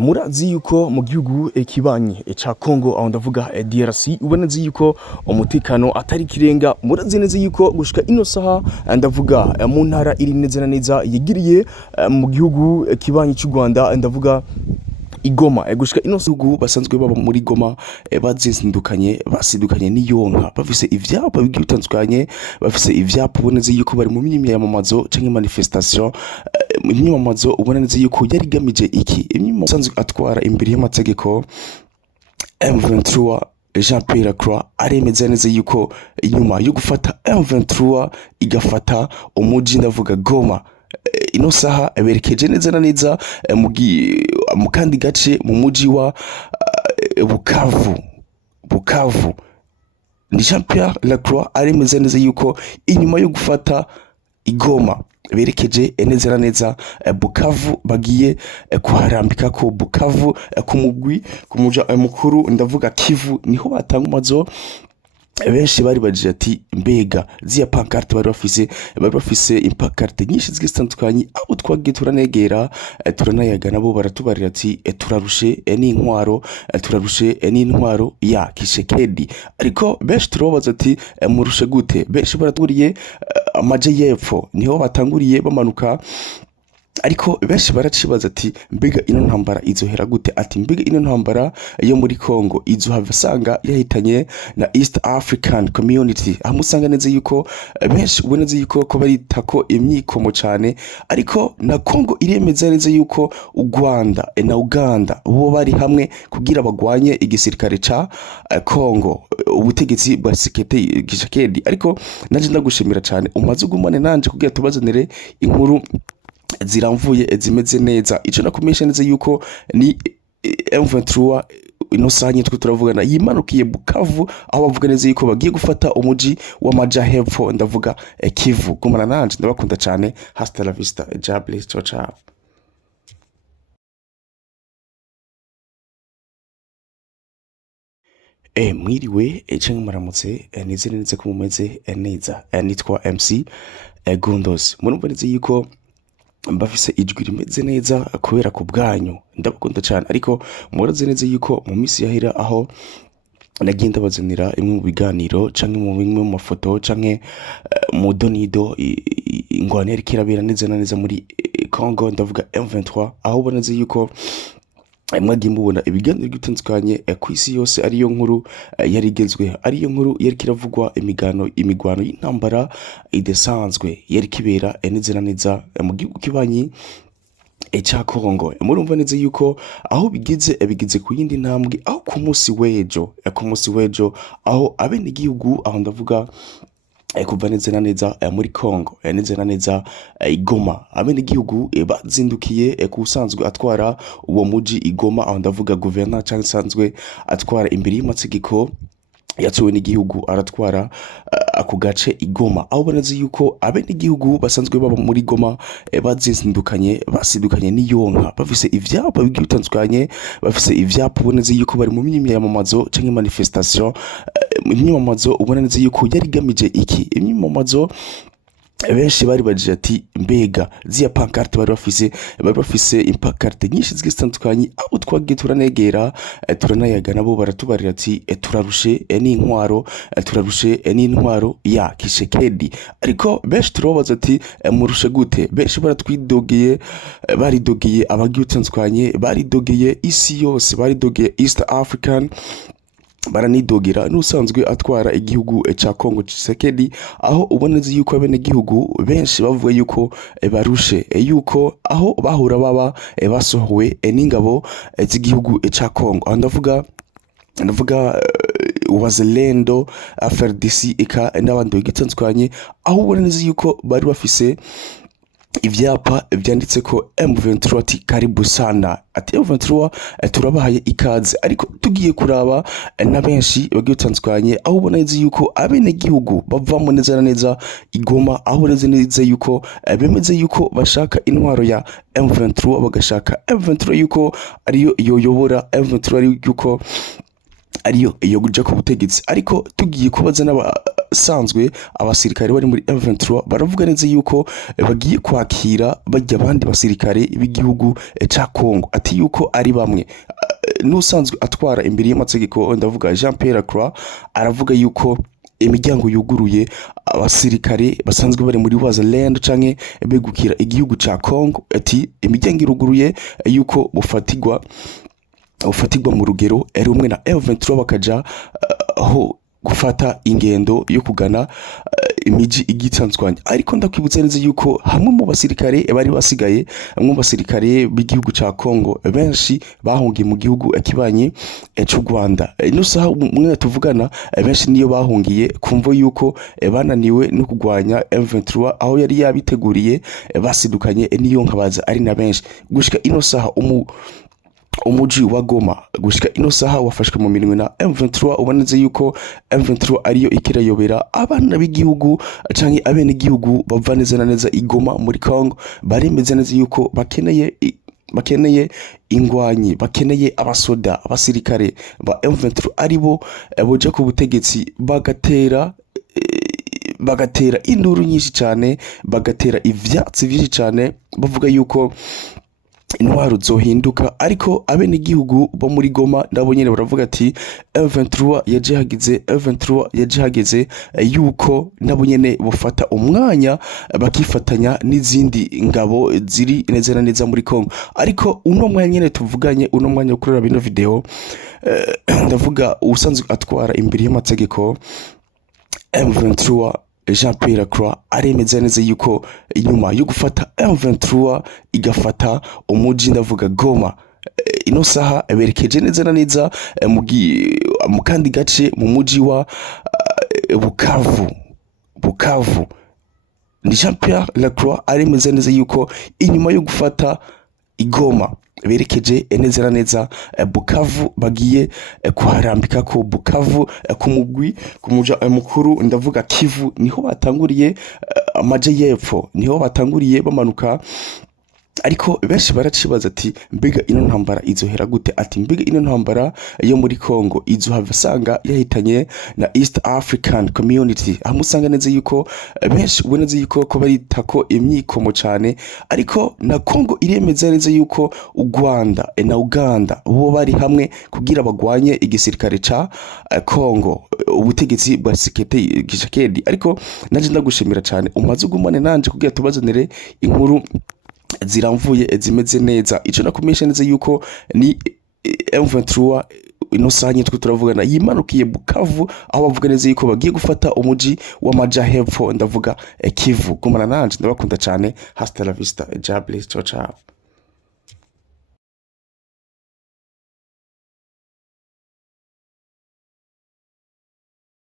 Murazi yuko mu gihugu kibanyi ca Congo aho ndavuga DRC uboneze yuko umutekano atari kirenga. Murazi neza yuko gushika ino saha ndavuga mu ntara iri neza na neza yigiriye mu gihugu kibanyi cy'u Rwanda ndavuga Igoma gushika ino sugu basanzwe baba muri Goma basidukanye n'iyonka bafise ivyapa bigiye bitandukanye, bafise ivyapa uboneze yuko bari mu myamamazo canke manifestation. Imyamamazo uboneze yuko yari gamije iki? Imyamamazo basanzwe atwara imbere y'amategeko M23 Jean-Pierre Lacroix aremeza neza yuko inyuma yo gufata M23 igafata umuji ndavuga Goma, ino saha berekeje neza na neza mu kandi gace mu muji wa Bukavu. Ni Jean-Pierre Lacroix aremeza neza yuko inyuma yo gufata Igoma berekeje neza na neza Bukavu, bagiye kuharambika ko Bukavu ku mugwi ku muja mukuru ndavuga Kivu, niho batanga amazo. Benshi bari baje ati mbega ziya pancarte bari bafise impancarte nyinshi zitandukanye, abo twagiye turanegera turanayaga nabo baratubarira ati turarushe n'intwaro ya Kishekedi. Ariko benshi turabaza ati murushe gute? Benshi baraturiye amaje yepfo niho batanguriye bamanuka, ariko benshi baracibaza ati mbega ino ntambara izohera gute? Ati mbega ino ntambara yo muri Congo izohava sanga yahitanye na East African Community. Amusanga neza yuko benshi uboneze yuko ko baritako imyikomo cyane, ariko na Congo iremeza neza yuko u Rwanda na Uganda bo bari hamwe kugira bagwanye igisirikare ca Congo, ubutegetsi bwa Kishekedi. Ariko naje ndagushimira cyane umaze ugumane nanje kugira tubazanire inkuru ziramvuye zimeze neza. Ico nakumenyesha neza yuko ni M23 ino sanye twe turavugana yimanukiye Bukavu, aho bavuga neza yuko bagiye gufata umuji wa maja hepfo ndavuga Kivu. Gumana nanje ndabakunda cyane, hasta la vista, Jables, ciao ciao. Mwiriwe canke muramutse, nizere neza ko mumeze neza. Nitwa MC Gondos. Murumva neza yuko mbafise ijwi rimeze neza kubera ku bwanyu, ndabakunda cyane. Ariko murazi neza yuko mu misi yahera aho nagiye ndabazanira imwe mu biganiro canke mu bimwe mu mafoto canke mu donido ingwane yari kirabera neza na neza muri Congo ndavuga M23, aho uboneze yuko mwagiye mubona ibiganiro bitandukanye ku isi yose, ariyo nkuru yari igezwe, ariyo nkuru yari kiravugwa imigwano y'intambara idasanzwe yari kibera neza na neza mu gihugu kibanyi ca Congo. Murumva neza yuko aho bigeze ku yindi ntambwe, aho ku munsi wejo aho abene gihugu aho ndavuga kuva neza na neza muri Congo neza na neza Igoma, abene gihugu bazindukiye kusanzwe atwara uwo muji Igoma, aho ndavuga governor cyangwa sanzwe atwara imbere y'amategeko yatowe n'igihugu aratwara ako gace Igoma. Aho boneze yuko abene gihugu basanzwe baba muri Goma basidukanye n'iyonka bafise ivyapa bigiye bitandukanye, bafise ivyapa uboneze yuko bari mu myamamazo canke manifestation. Imyamamazo uboneze yuko yari gamije iki? Imyamamazo benshi bari baje ati mbega ziya pancarte bari bafise impancarte nyinshi zitandukanye, abo twagiye turanegera turanayaga nabo baratubarira ati turarushe n'intwaro ya Kishekedi. Ariko benshi turabaza ati murushe gute? Benshi baridogeye abagiye bitandukanye, baridogeye isi yose, baridogeye East African, baranidogera n'usanzwe atwara igihugu ca Congo Tshisekedi, aho uboneze yuko abene gihugu benshi bavuga yuko barushe, yuko aho bahura baba basohowe n'ingabo z'igihugu ca Congo. Aho ndavuga Wazalendo, FARDC eka n'abandi bagitandukanye, aho uboneze yuko bari bafise ivyapa vyanditse ko M23 ati karibu sana, ati M23 turabahaye ikaze. Ariko tugiye kuraba na benshi bagiye bitandukanye, aho uboneze yuko abene gihugu bavamo neza na neza Igoma, aho uboneze neza yuko bemeze yuko bashaka intwaro ya M23, bagashaka M23 yuko ariyo yoyobora M23, yuko ariyo iyo guja ku butegetsi. Ariko tugiye kubaza abasanzwe abasirikare bari muri M23 baravuga neza yuko bagiye kwakira bajya abandi basirikare b'igihugu ca Congo, ati yuko ari bamwe n'usanzwe atwara imbere y'amategeko, ndavuga Jean Pierre Lacroix, aravuga yuko imiryango yuguruye abasirikare basanzwe bari muri Wazalendo canke begukira igihugu ca Congo, ati imiryango iruguruye yuko bufatirwa mu rugero ari umwe na M23 bakaja aho gufata ingendo yo kugana imiji igitsanzwanya. Ariko ndakwibutsa neza yuko hamwe mu basirikare bari basigaye, hamwe mu basirikare b'igihugu ca Congo benshi bahungiye mu gihugu akibanye c'u Rwanda. Ino saha mwe tuvugana benshi niyo bahungiye kumvo yuko bananiwe no kugwanya M23 aho yari yabiteguriye, basidukanye niyo nkabaza ari na benshi. Gushika ino saha umuji wa Goma gushika ino saha wafashwe mu minwe na M23, uboneze yuko M23 ariyo ikirayobera abana b'igihugu canke abene igihugu bava neza na neza igoma muri Congo, baremeze neza yuko bakeneye ingwanyi, bakeneye abasoda, abasirikare ba M23 aribo boja ku butegetsi bagatera induru nyinshi cyane, bagatera ivyatsi vyinshi cyane, bavuga yuko intwaro zohinduka. Ariko abene igihugu bo muri Goma nabo nyene baravuga ati M23 yaje hageze yuko nabo nyene bufata umwanya bakifatanya n'izindi ngabo ziri neza na neza muri Congo. Ariko uno mwanya nyene tuvuganye, uno mwanya ukurura bino video, ndavuga usanzwe atwara imbere y'amategeko M23 Jean Pierre Lacroix aremeza neza yuko inyuma yo gufata M23 igafata umuji ndavuga Goma, ino saha berekeje neza na neza mu kandi gace mu muji wa Bukavu. Ni Jean Pierre Lacroix aremeza neza yuko inyuma yo gufata igoma berekeje neza na neza Bukavu, bagiye kuharambika ko Bukavu ku mugwi ku muja mukuru ndavuga Kivu, niho batanguriye amaje y'epfo, niho batanguriye bamanuka. Ariko benshi baracibaza ati mbega ino ntambara izohera gute, ati mbega ino ntambara yo muri Congo izohava sanga yahitanye na East African Community, amusanga neza yuko benshi uboneze yuko ko barita ko imyikomo cyane. Ariko na Congo iremeza neza yuko u Rwanda na Uganda bo bari hamwe kugira bagwanye igisirikare ca Congo, ubutegetsi bwa Tshisekedi. Ariko naje ndagushimira cyane umaze ugumane nanje kugira tubazanire inkuru ziramvuye zimeze neza. Ico nakumenyesha neza yuko ni M23 ino sanye turavugana yimanukiye Bukavu, aho bavuga neza yuko bagiye gufata umuji w'amaja hepfo ndavuga Kivu. Gumana nanje ndabakunda cyane, hasta la vista, ciao ciao.